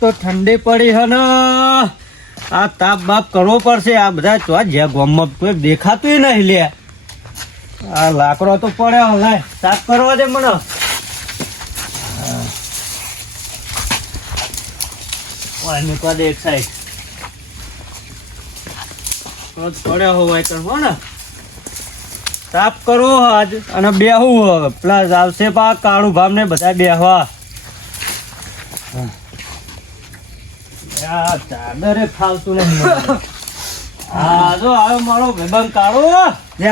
તો ઠંડી પડી હે ને આ તાપ બાપ કરવો પડશે. આ બધા તો જ્યાં ગામમાં કોઈ દેખાતું નહીં લે. આ લાકડો તો પડ્યો લાય સાફ કરવા દે મને. મૂકવા દે એક સાઈડ પડ્યો હોવાય કરવો ને સાફ કરવો આજ અને બેહવું પ્લસ આવશે પા કાળું ભામ ને બધા બેહવા. ચાદરે ફાવતું નહીં. હા જો આવ્યો મારો ભાઈબંધ કાળો.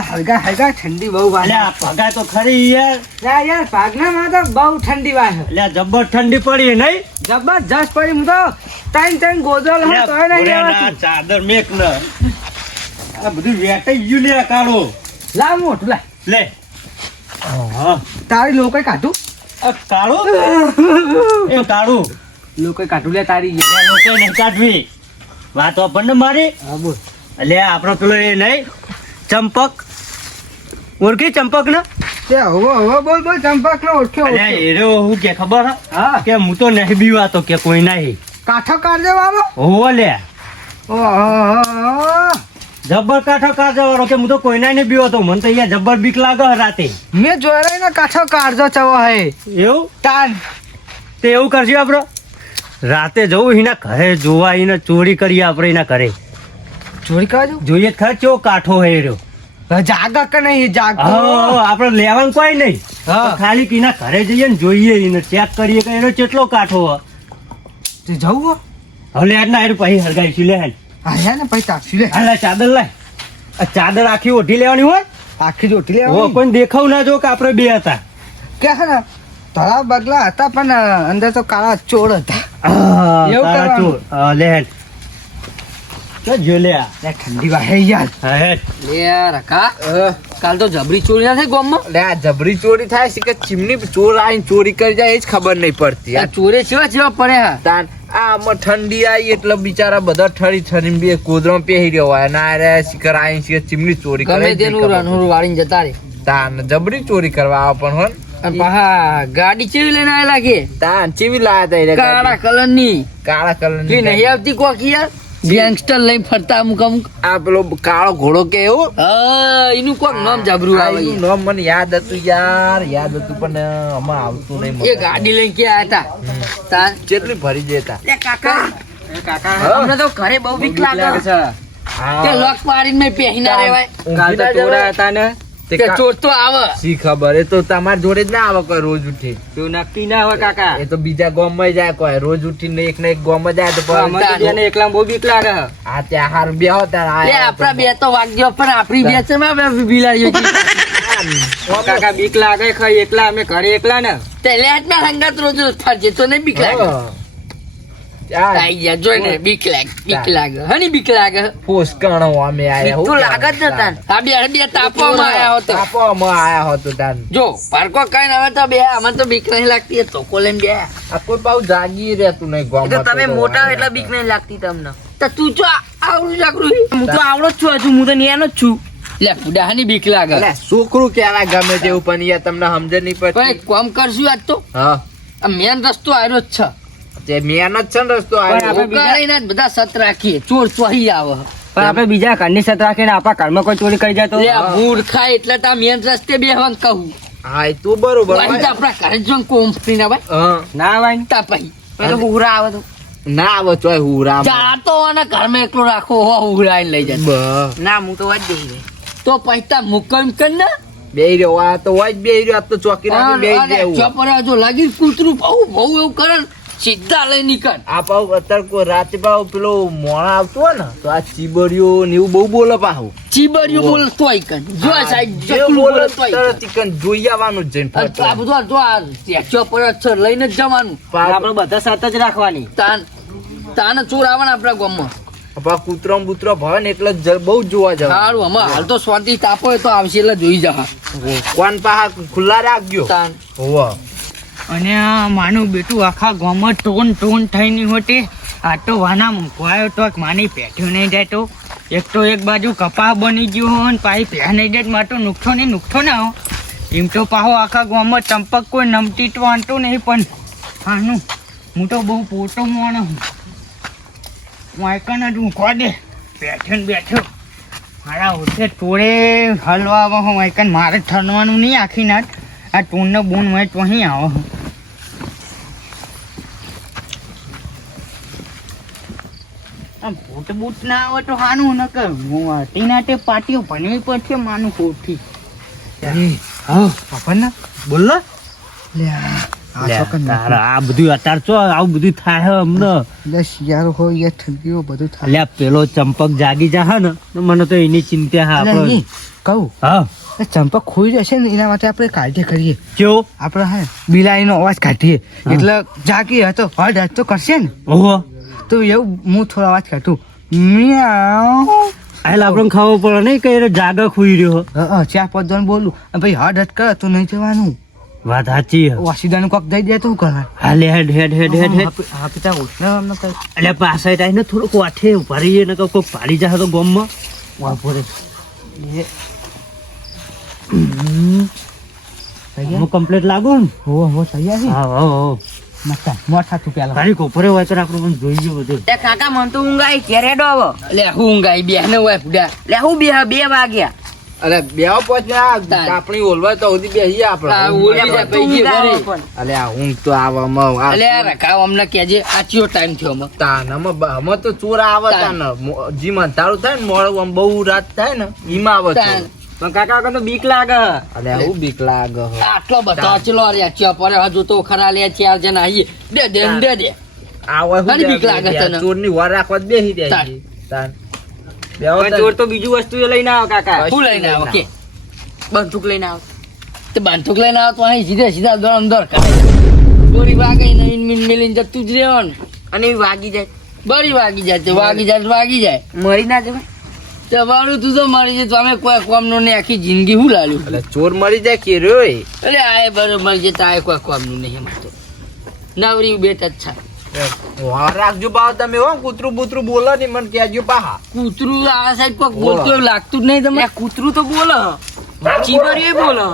હલકા હલકા ઠંડી બહુ વાગે. પગાય તો ખરી યાર ભાગના તો બહુ ઠંડી વાગે. એટલે જબર ઠંડી પડી નહીં જબરજસ્ત પડી. હું તો ત્રણ ગોદલ ચાદર મેક ને આ બધું વેટાઈ ગયું લે કાળો. લા મોટું લા લે તારી લોકો કાઢું. કાળો એ કાળું લોકો કાઢું લે તારી લોકો નહીં કાઢવી વાત આપણને મારી. હા બોલ. એટલે આપડે પેલો એ નહીં ચંપક ઓળખી ચંપક ને હવે બોલ ચંપક નો ઓળખ્યો. હું કે ખબર હા કે હું તો નહીં બીવાતો કે કોઈ નહીં કાઠો કાઢજે વાળો. હોવો લે ઓહો જબ્બર કાઠો કાઢવા વાળો કે હું તો કોઈ નહીં બીવાતો. મને તો અહીંયા જબ્બર બીક લાગે રાતે. મેં જોયેલા ને કાઠો કાઢજો ચવો હે એવું તાન તે એવું કરશું આપડે રાતે જવું એના ઘરે જોવા એને ચોરી કરીએ આપણે એના ઘરે ચોરી કરજો. જોઈએ ખરા કેવો કાઠો હે રહ્યો. જાગા કે નહીં જાગો. આપડે લેવાનું કોઈ નહીં ખાલી એના ઘરે જઈએ ને જોઈએ એને ચેક કરીએ કે એનો કેટલો કાઠો તે જવું હવે લે ના પછી હળગાઈશું લે હા ને પછી તાકશું લે. હાલ ચાદર લાય. આ ચાદર આખી ઓઢી લેવાની હોય આખી રોટી લે. કોઈ દેખાવ ના જો કે આપડે બે હતા કે હે ને ધોળા બગલા હતા પણ અંદર તો કાળા ચોર હતા. એવું કરવાનું. લે જો લે ઠંડી વાહે યાર. લે રકા કાલ તો જબરી ચોરી ના થઈ ગામમાં. લે આ જબરી ચોરી થાય છે કે ચીમની ચોર આવીને ચોરી કરી જાય એ જ ખબર નહીં પડતી. આ ચોરે જેવા પડે હા. તાન આમાં ઠંડી આવી એટલે બિચારા બધા ઠરી બે કોદરમાં પહેરી રહ્યો હોય ના રે શિખર આવીને શિખર ચીમની ચોરી કરે. ગમે તેનું રણુર વાળીને જતા રે. તાન જબરી ચોરી કરવા આવે પણ હોન. અને પાહા ગાડી ચેવી લઈને આવેલા કે તાન ચેવી લાયા તા કાળા કલર ની. કાળા કલર કે નહીં આવતી કોક યાર ગેંગસ્ટર લઈને ફરતા અમુક આ પેલો કાળો ઘોડો કે એવું એનું કોક નામ જબરું આવે. એનું નામ મને યાદ હતું યાર યાદ હતું પણ આમાં આવતું નહીં. એ ગાડી લઈને કે આયા હતા કેટલી ભરી જતા કાકા અમને તો ઘરે બહુ બીક લાગે છે કે લોક પાડીને મેં પહેરીને રહેવાય. કાલ તો ચોરા હતા ને કે ચોર તો આવે સી ખબર એ તો તમાર જોડે જ ના આવે કોઈ રોજ ઉઠી તો નક્કી ના હોય કાકા. એ તો બીજા ગામ માં જાય કોઈ રોજ ઉઠીને એક ને એક ગામ માં જાય તો એકલા બહુ બીક લાગે. આ ત્યાં હાર બે હોતા આપડા બે તો વાગ્યો પણ આપડી બે છે બિલાડીઓ કાકા બીક લાગે ખાઈ એકલા અમે ઘરે એકલા ને તે લેટ ના સંગાત રોજ રોજ ફરજે તો નહીં બીક લાગે. આઈ જા જોઈને બીક લાગે હની બીક લાગે પોસ્કણો અમે આયા તો લાગત નતા. આ બે તાપવામાં આયા હતો. તાપવામાં આયા હતો તાન જો પારકો કઈ હવે તો બે અમે તો બીક નહીં લાગતી તો કોલેમ બે આ કોઈ પાઉ જાગી રહેતું નહીં ગામ તો તમે મોટા એટલે બીક નહીં લાગતી તમને. તો તું જો આવડું જાગરું હું તો આવડો જ છું હજુ હું તો નેનો જ છું. લે ફુડાની બીક લાગે. એટલે છોકરું કેવા ગમે તેવું પણ યાર તમને સમજ નહીં પડતી. પણ એક કામ કરશું આજ તો હા આ મેન રસ્તો આવ્યો જ છે. તે મહેનત છે ને રસ્તો આવ્યો બધા સત રાખીએ ચોર ચોરી આવે. પણ આપણે બીજા ઘરની સત રાખીને આપણા ઘરમાં કોઈ ચોરી કરી જાય તો મૂર્ખા એટલે તા મેન રસ્તે બેહવાનું કહું. હા એ તો બરોબર આપણા ઘરે જો કોમ્પની ના ભાઈ ના ભાઈ તા પછી હુરા આવે તો ના આવે ચોય હુરા ચાતો અને ઘરમાં એકલો રાખો હો હુરાઈને લઈ જાય ના હું તો વાત દઈ તો પૈસા મુકમ કર ને બે રહ્યો આ તો હોય બે રહ્યો આ તો ચોકી રાખી બે રહ્યો ચોપરે જો લાગી કૂતરું બહુ એવું કરે સીધા લઈ નીકળ. આ પાવ અત્યારે કોઈ રાતે પાવ પેલો મોણા આવતો હોય ને તો આ ચીબડિયો ને એવું બહુ બોલે પાહુ ચીબડિયો બોલ તોય કન જો સાઈડ જે બોલે તરત ઈકન જોઈ આવવાનું જ જઈને આ બધું જો આ ટેક્ચો પર અક્ષર લઈને જ જવાનું. આપણે બધા સાથે જ રાખવાની. તાને ચોર આવવાના આપણા ગામમાં. પા કૂતરો બુતરો ભવે ને એટલે બહુ જોવા જાવ. સારું અમે હાલ તો શાંતિ તાપો તો આવશે એટલે જોઈ જા. કોણ પાહા ખુલ્લા રાખજો તાન હોવા. અને માનું બેટું આખા ગામમાં ટોન થઈને હોતી આ તો વાના મૂકવાયો તો માની પેઠ્યો નહીં જાય તો એક બાજુ કપા બની ગયું હોય ને પાછી પહે નહીં જાય મારે તો નુકસો ના હો એમ તો પાહો આખા ગામમાં ચંપક કોઈ નમતી તો વાંટો નહીં, પણ આનું હું તો બહુ પોતો માણસ હું. વાયકણ જ ઊંઘવા દે, બેઠો ને બેઠો મારા હોઠે ટોળે હલવા હું વાયકણ મારે ઠરવાનું નહીં આખી નાટ. આ ટોનનો બોન હોય તો અહીં આવો હું. આમ બૂટ બૂટ ના આવે તો હાનું ન કર. હું વાટી નાટે પાટીઓ ભણવી પડશે માનું ખોટી. હા પપ્પા ના બોલ ને લે લે, તારા આ બધું અત્યારે ચો આવું બધું થાય હે અમને. એટલે શિયાળો હોય યાર ઠંડીઓ બધું થાય. અલ્યા પેલો ચંપક જાગી જા ને તો મને તો એની ચિંતા હા એટલે આપણે. ઈ કહું હા એ ચંપક ખોઈ જશે ને એના માટે આપણે કાળજી કરીએ. કેવો આપણે હા બિલાડીનો અવાજ કાઢીએ એટલે જાગી હતો હડ હડ તો કરશે ને. ઓહો તો એવું હું થોડો અવાજ કાઢું મિયાઉ. આયલા આપણને ખાવો પડે નહીં કઈ જાગા ખુઈ રહ્યો. ચાર પાંચ જણ બોલું અને ભાઈ હડ હડ કરે તો નહીં જવાનું. વાત સાચી હે. વાસીદાનું કોક દઈ દે તો શું કરવા. હાલે હેડ હેડ હેડ હેડ હેડ. હા પિતા ઓછને અમને કઈ એટલે પાછા આવીને થોડુંક વાઠે ઉભા રહીએ ને કોઈ પાડી જાય તો ગોમમાં વાપરે હું કમ્પ્લીટ લાગુ ને. હો થઈ ગયા હા હા હા મસ્તા મોટ થાતું પેલા તારી કોપરે હોય તો આપણે પણ જોઈ ગયું બધું. એ કાકા મન તો ઊંઘ આવી ઘેરે ડોવો. લે હું ઊંઘ આવી બે ને હોય ફુડા. લે હું 2 વાગ્યા. અરે બેવ પહોંચ્યા આપણી ઓલવા તો સુધી બેસી આ આપણે ઓલી જાય પૈકી ઘરે. અલે આ ઊંઘ તો આવવામાં અલે આ રખાવ અમને કેજે આ ચિયો ટાઈમ થયો અમે. તાનમાં તો ચોર આવે તાન જી મંતાળું થાય ને મોડું આમ બહુ રાત થાય ને ઈમાં આવે ચોર. પણ કાકા તો બીક લાગે. અલે આવું બીક લાગે હો. આટલો બધો ચલો રે ચિયો પર હજુ તો ખરા લે 4 જણા આવીએ. દે દે આ હોય તારી બીક લાગે તને? ચોરની વાર રાખવા જ બેસી જાય તાન. તાન પણ ચોર તો બીજું વસ્તુ એ લઈને આવો કાકા. શું લઈને આવો કે બંદૂક લઈને આવો તો બંદૂક લઈને આવો તો અહીં સીધા દોર અંદર કરે. દોરી વાગે નહીં મિલીને જતું જ રહેવાનું. અને એ વાગી જાય બળી વાગી જાય તો વાગી જાય મરી ના જવાય. તમારું તું તો મરી જાય તો અમે કોઈ કોમનું નહીં આખી જિંદગી હું લાલ્યું. અલે ચોર મરી જાય કે રોય અરે આ બરોબર છે તો આ કોઈ કોમનું નહીં એમાં તો નવરી બેટ જ છે. વાર રાખજો બાવ તમે હો કૂતરું બૂતરું બોલો ને મને કહેજો પાહા. કૂતરું આ સાઈડ પર બોલતું એવું લાગતું જ નહીં તમને. કૂતરું તો બોલો ચીબરી બોલો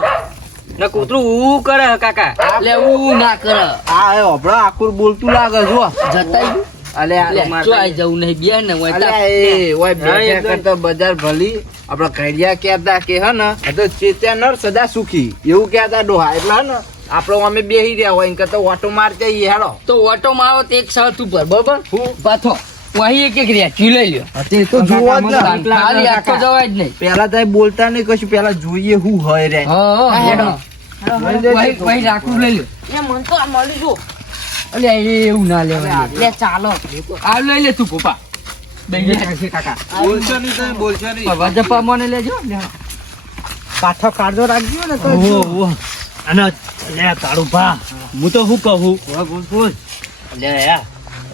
ને કૂતરું ઉ કરે હે કાકા. એટલે એવું ના કરે આ એ ઓબળો આખુર બોલતું લાગે જો જતાઈ અલે આ જો આઈ જવું નહીં બે ને હોય અલે તો. એ ઓય બેઠા કરતા બજાર ભલી આપડા કડિયા કહેતા કે હે ને આ તો ચેત્યા નર સદા સુખી એવું કહેતા ડોહા એટલે હે ને આપડે અમે બેહી રહ્યા હોય એમ કરતા ઓટો મારતા ઈ હેડો તો ઓટો મારો તો એક શર્ટ ઉપર બરોબર પાછો વહી એક રેચી લઈ લ્યો. તે તો જોવા જ ને ખાલી આખો જવાય જ નહીં. પેલા તો બોલતા નહીં કશું પેલા જોઈએ હું હોય રે હા હેડો વહી રાખું લઈ લ્યો. એ મન તો આ મળી જો અલે એવું ના લેવાય. લે ચાલો આ લઈ લે તું પપ્પા કાકા બોલશો નહીં તમે બોલશો નહીં વજપા મને લેજો કાઠો કાઢો રાખજો ને તો ઓહો ઓહો અને લે કાળું ભા હું તો શું કહું. બોલ લે યાર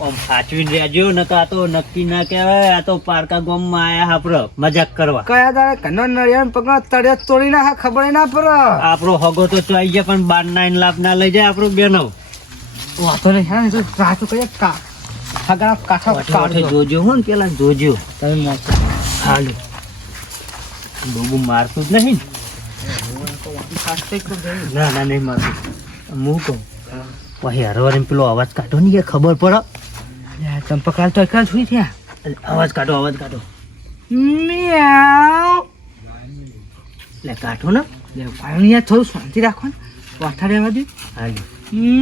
આમ સાચવીને રહેજો ને આ તો નક્કી ના કહેવાય. આ તો પારકા ગામમાં આયા આપડે મજાક કરવા. કયા દાડે કનો નળિયાન પગનો તળિયા તોડી ના ખબર ના પડે. આપણો હગો તો ચોઈ ગયા પણ 12 લાભ ના લઈ જાય આપણો બેનો. વાતો નહીં હા તો રાતો કઈ હગા કાઠો કાઢે જોજો હો ને પેલા જોજો. તમે મોત હાલો બબુ મારતું જ નહીં ને? ના ના નહીં મારતું. હું કહું પછી હરવાર પેલો અવાજ કાઢો ને યાર ખબર પડે. ચંપકલાલ તો એકલા સુઈ થયા. અવાજ કાઢો અવાજ કાઢો. મિયાઉ એટલે કાઢો ને. લે ભાઈ યાર થોડું શાંતિ રાખો ને વાઠા રહેવા દે. હાલો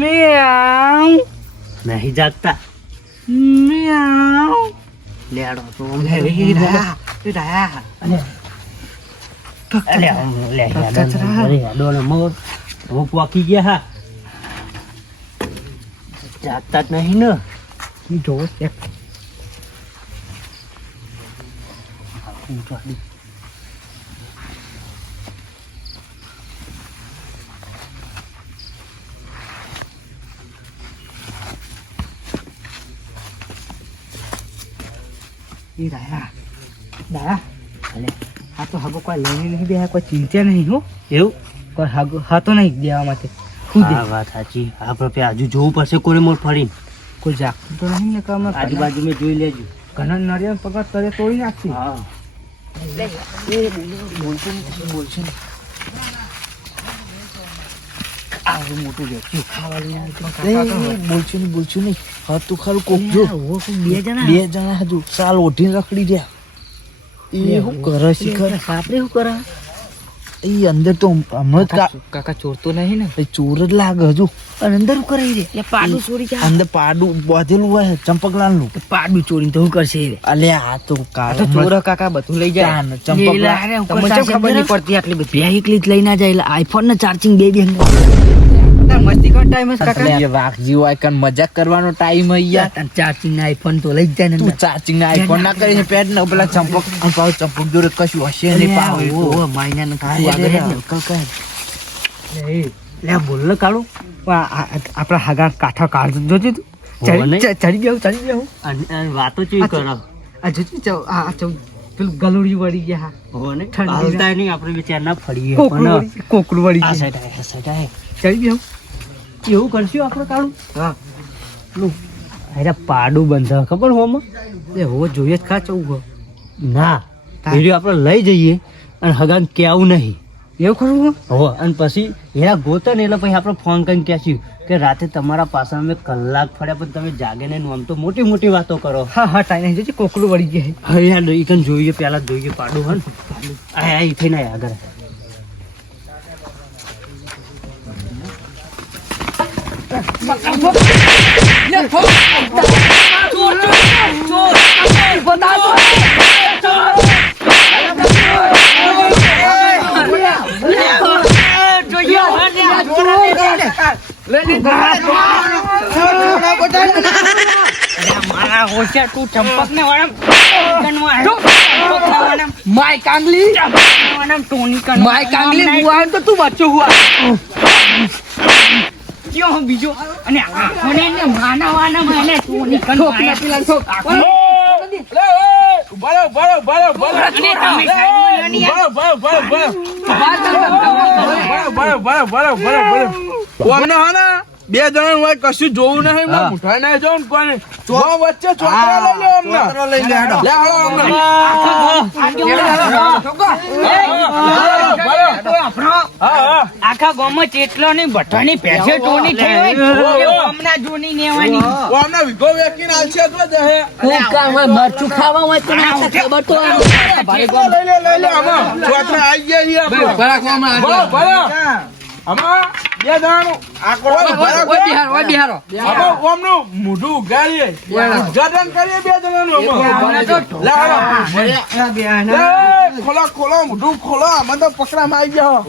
મિયાઉ નહીં જાગતા. મિયાઉ લેડો તો લે એ ડાયા એ ડાયા અલે લે હેડો ને મોર હું પોકી ગયા હા. જાગતા જ નહીં ને. જોવો એક એ ડાયા ડાયા અલે આ તો હગો કોઈ લઈને નહીં દે કોઈ ચિંતા નહીં હો એવું કોઈ હગો હતો નહીં દેવા માટે ખુદ આ વાત સાચી. આપણે હજુ જોવું પડશે કોરે મોર ફરીને. કોઈ જાગતું તો નહીં ને કામ આજુબાજુ મેં જોઈ લેજો. ઘણા નરિયા પગાર તરે તોડી નાખી. હા બોલશે ને આવું મોટું વેચ્યું ખાવાનું બોલશું નહીં હા તું ખરું કોક જો બે જણા બે જણા હજુ સાલ ઓઢીને રખડી રહ્યા એ શું કરે છે ખર આપણે શું કરે એ અંદર તો હમણાં જ કાકા ચોર તો નહીં ને એ ચોર જ લાગે હજુ અને અંદર શું કરે રે એટલે પાડું ચોરી જાય અંદર પાડું બાંધેલું હોય ચંપકલાલ નું પાડું ચોરી તો શું કરશે રે અલ્યા આ તો તો ચોર કાકા બધું લઈ જાય ચંપકલાલ તમને કેમ ખબર નહીં પડતી આટલી બધી બે એકલી જ લઈ ના જાય એટલે આઈફોન ને ચાર્જિંગ બે બે મસ્તી કો ટાઈમ કાકા રાખજી હોય કન મજાક કરવાનો ટાઈમ અહીંયા ચાર્જિંગ ના આઈફોન તો લઈ જ જાય ને તું ચાર્જિંગ ના આઈફોન ના કરી પેડ ને પેલા ચંપક અને પાછું ચંપક જોડે કશું હશે નહીં પાવ ઓ માયના ને હા, આગળ યાર, જ ને. કલ કલ. લે બોલ ને કાળું આપણા હાગા કાઠા કાઢ જોજે તું ચડી જાવ અને વાતો ચેવી કરો આ જોજે આ પેલું ગલુડી વળી ગયા હો ને ઠંડી હાલતા નહીં આપણે વિચાર ના ફરીએ પણ કોકડું વળી આ ગયા સાઈડ આય, આ સાઈડ આય. ચડી જાવ એવું કરશું આપણે કાળું હા અરે પાડું બંધા ખબર હોમાં એ હો જોઈએ જ ખા ચૌ ના વિડીયો આપણે લઈ જઈએ અને હગાન કેવું નહીં એવું ખરું હો અને પછી એના ગોતે ને એટલે પછી આપણે ફોન કરીને કહેશું કે રાતે તમારા પાસે અમે કલાક ફર્યા પણ તમે જાગે નહીં આમ તો મોટી મોટી વાતો કરો હા હા ટાઈમ જોજે કોકડું વળી ગયા હા યાર ઈ કન જોઈએ પહેલા જોઈએ પાડું હન આ આ ઈ થઈને આય આગળ મારા હોશિયાર તું ચંપક ને માય કાંગલી માય કાંગલી હુઆ તો તું બચ્ચો હુઆ ક્યો બીજો અને આખોને ને માનવાના માને ટોની કન બે જણા હોય કશું જોવું નહીં મુઠાઈ ના જોવું કોને વચ્ચે છોકરા લઈ લો આખા ગામમાં ચેટલો ની બઠાની ભેંસે ટોની થઈ હોય હમણાં જોની નેવાની વિગો વેકીને આલશે તો જહે મરચું ખાવા હોય તો ના ખબર તો લઈ લે આમાં છોકરા આવી ગયા છીએ આપણે આમાં બે જણાનું આમનું મોઢું ઉઘાડીએ ઉદ્ઘાટન કરીએ બે જણાનું ખોલો ખોલો મોઢું ખોલો આમાં તો પકડામાં આવી ગયા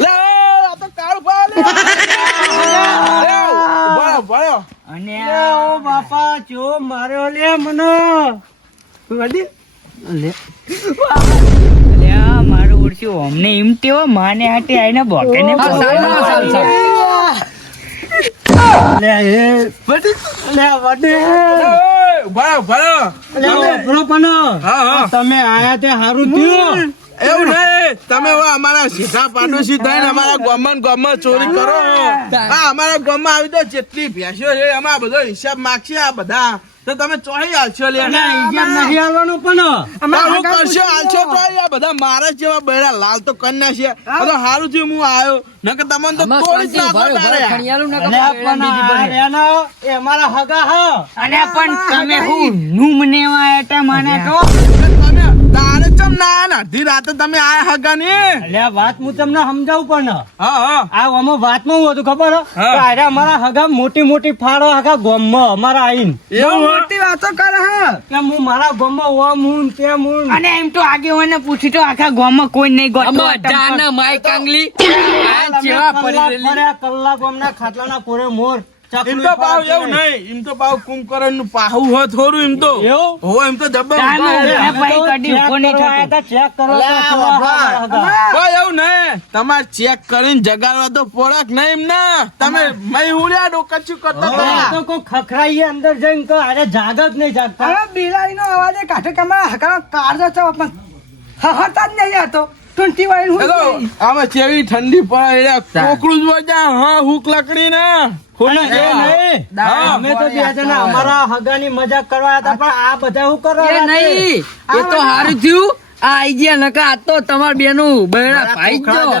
લે આ તો કાળું ભળ્યો અને ઓ બાપા જો માર્યો લે મને લે મારું ઓળખ્યું અમને એમ તેવો માને હાટે આઈને બોકે ને લે એ લે વડે લે ઓપરો પણ તમે આયા તે હારું થયું એવું નહીં તમે હવે અમારા સીધા પાડોશી થઈને અમારા ગામમાં ચોરી કરો આ અમારા ગામમાં આવી તો જેટલી ભેંસો છે એમાં બધો હિસાબ માગશે આ બધા તો તમે ચોહી આલશો લે હિસાબ નહીં આલવાનું પણ હું કરશો આલશો તો આ બધા મારા જેવા બૈરા લાલ તો કર નાખશે બધો સારું થયું હું આવ્યો નકર તમને તો તોડી જ નાખો તારે લે પણ આ રેનો એ અમારા હગા હ અને પણ તમે હું નું મનેવા એટલે મને કહો તમે તારે ચમ ના આયા ને અડધી રાતે તમે આયા હગા ને લે વાત હું તમને સમજાવું પણ હા આ આમાં વાતમાં હું હતું ખબર હા. કે અરે અમારા હગા મોટી મોટી ફાળો આખા ગામમાં અમારા આઈન એવું મોટી વાતો કરે હા કે હું મારા ગામમાં ઓમ હું તેમ હું અને એમ તો આગે હોય ને પૂછી તો આખા ગામમાં કોઈ નહીં ગોતો માય કાંગલી કલાક અમના ખાટલાના કોરે મોર એમ તો પાવ એવું નહીં એમ તો પાવ કુંભકરણ નું પાહુ હોય થોડું એમ તો એવું? હો એમ તો જબર ભાઈ કડી ઉભો નહીં થતો. ચેક કરો કોઈ એવું નહીં તમારે ચેક કરીને જગાડવા તો પોળક નહીં એમ ના તમે મય ઉડ્યા ડોકચ્યું કરતા હતા. તો કોઈ ખખરાઈએ અંદર જઈને કહો, અરે જાગ જ નહીં જાગતા બિલાડી નો અવાજ કાઢે કમરા હકા કાઢો છો પણ હહતા જ નહીં આતો 20 વાળી એ તો આમાં ચેવી ઠંડી પડે એટલે કોકડું જ વજા હા હુક લકડી ને ખોલી એ જાય. નહીં. હા. અમે તો બે જણા અમારા હગાની મજાક કરવા હતા પણ આ બધા શું કરવા એ નહીં એ તો હારું થયું આઈ ગયા નકા આ તો તમાર બેનું બહેરા ભાઈ જ જો.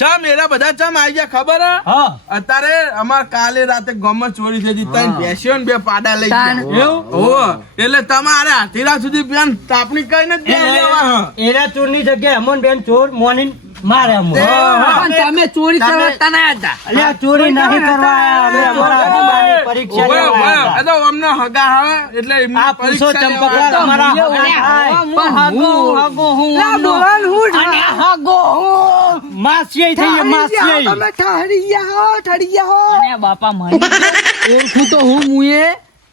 ચમ એરા બધા ચમ આવી ગયા ખબર હે? હા અત્યારે અમાર કાલે રાતે ગામમાં ચોરી થઈ હતી. ત્રણ ભેંસ્યો ને 2 પાડા લઈ તાન. ગયા. ઓહો. એટલે તમારે આધી રાત સુધી પેન તાપણી કઈને જ બેન લેવા હે. એના ચોરની જગ્યાએ અમન બેન ચોર મોની મારે અમો. પણ તમે ચોરી કરતા ના હતા. અલ્યા ચોરી નહીં કરવા આયા. અમે અમારા અભિમાનની પરીક્ષા ઓવે, લેવા ઓવે. આયા એ તો અમને હગા હે એટલે એમની આ પૂછો પરીક્ષા લેવા ચંપકલાલ હતા. અમારા હું હગા થાય. પણ હગો હું લા બોલાન હું અને હગો હું. માસીએ થઈએ માસીએ. તમે ઠરી ગયા હો. અને બાપા મારી ઓળખું તો હું મુએ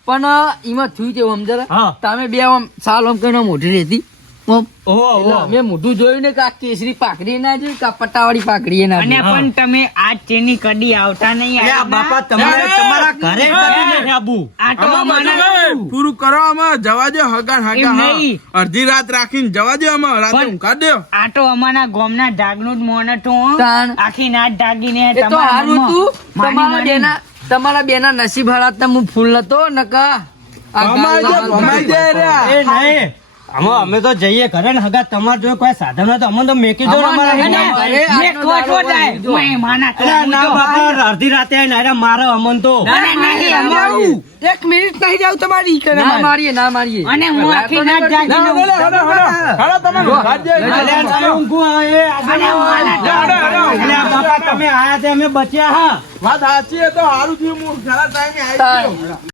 પણ એમાં થયું છે સમજરા હા. તમે બે આમ સાલ આમ કરીને મોઢી રહેતી આમ. ઓહો એટલે ઓહો. મેં મોઢું જોયું ને કે આ કેસરી પાકડી ના જોઈ કે આ પટ્ટાવાળી પાકડી ના અને જોઈ. પણ તમે આજ તેની કડી આવતા નહીં અલ્યા બાપા તમારે તમારા ઘરે કદી નહીં આબુ. આ તો આમાં અમારા બધું પૂરું કરો આમાં જવા દો હગા એમ હગા હા. નહીં. અડધી રાત રાખીને જવા દો આમાં રાતે પણ- ઊંઘા દો. આ તો અમારા ગામના ઢાગનું જ મોનટ હું તાણ. આખી નાચ ઢાગીને એ તો તમારા હારું મનમાં તું માની તમારા બેના નસીબ હરાતા હું ફૂલ નતો નકા આ ભમાઈ ગાલ જાય, ભમાઈ જાય રે. એ નહીં અમે તો જઈએ ઘરે ને હગા તમારે જો કોઈ સાધન હોય તો અમને તો મેકી દો ને અમારા અમારે ઘરે. ઘરે મેં આટલો કોઠો દાડો જાય. વાળી જો. હું માના અલ્યા ના બાપા અડધી રાતે આવીને આયરા મારે અમન તો. ના, ના, નહીં, અમારું. એક મિનિટ નહીં જાવ તમારી ના મારીએ ના મારીએ અને હું આખી નાચ જાગીને ના, હડો, હડો, હડો. હડો, તમે ઊંઘા જ જાય. અલ્યા તમે ઊંઘું આ એ અને માના અલ્યા બાપા તમે આયા તે અમે બચ્યા હા. વાત સાચી છે તો સારું થયું હું ખરા ટાઈમે આવી તાણ. ગયો.